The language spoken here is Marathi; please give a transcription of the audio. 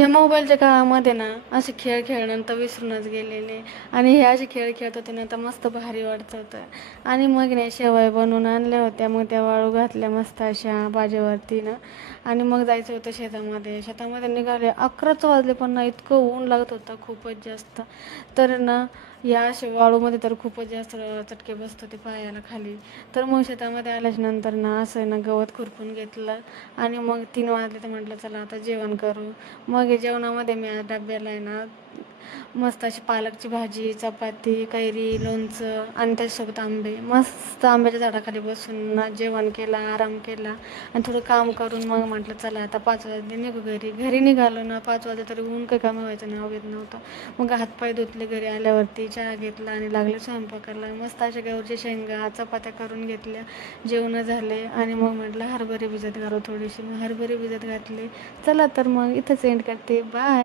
या मोबाईलच्या काळामध्ये ना असे खेळ खेळणं तर विसरूनच गेलेले आणि हे असे खेळ खेळत होते ना तर मस्त भारी वाटत होतं. आणि मग नाही शेवया बनवून आणल्या होत्या, मग त्या वाळू घातल्या मस्त अशा बाजेवरती ना. आणि मग जायचं होतं शेतामध्ये निघाले 11च वाजले, पण ना इतकं ऊन लागत होतं खूपच जास्त. तर ना या अशा वाळूमध्ये तर खूपच जास्त चटके बसत होते पायाला खाली. तर मग शेतामध्ये आल्याच्या नंतर ना असं ना गवत खुरपून घेतलं आणि मग 3 वाजले तर म्हटलं चला आता जेवण करू. मग जेवणामध्ये मी आज डब्याला आहे ना मस्त अशी पालकची भाजी, चपाती, कैरी, लोणचं आणि त्याच्यासोबत आंबे. मस्त आंब्याच्या झाडाखाली बसून ना जेवण केलं, आराम केला आणि थोडं काम करून मग म्हटलं चला आता 5 वाजले निघू घरी. घरी निघालो ना 5 वाजले तरी ऊन काही कमी व्हायचं नाव घेत नव्हतं. मग हातपाय धुतले, घरी आल्यावरती चहा घेतला आणि लागले स्वयंपाकाला. मस्त अशा गौरच्या शेंगा, चपात्या करून घेतल्या, जेवणं झाले आणि मग म्हटलं हरभरे भिजत घालू थोडीशी. मग हरभरे भिजत घातले. चला तर मग इथंच एंड करते. बाय.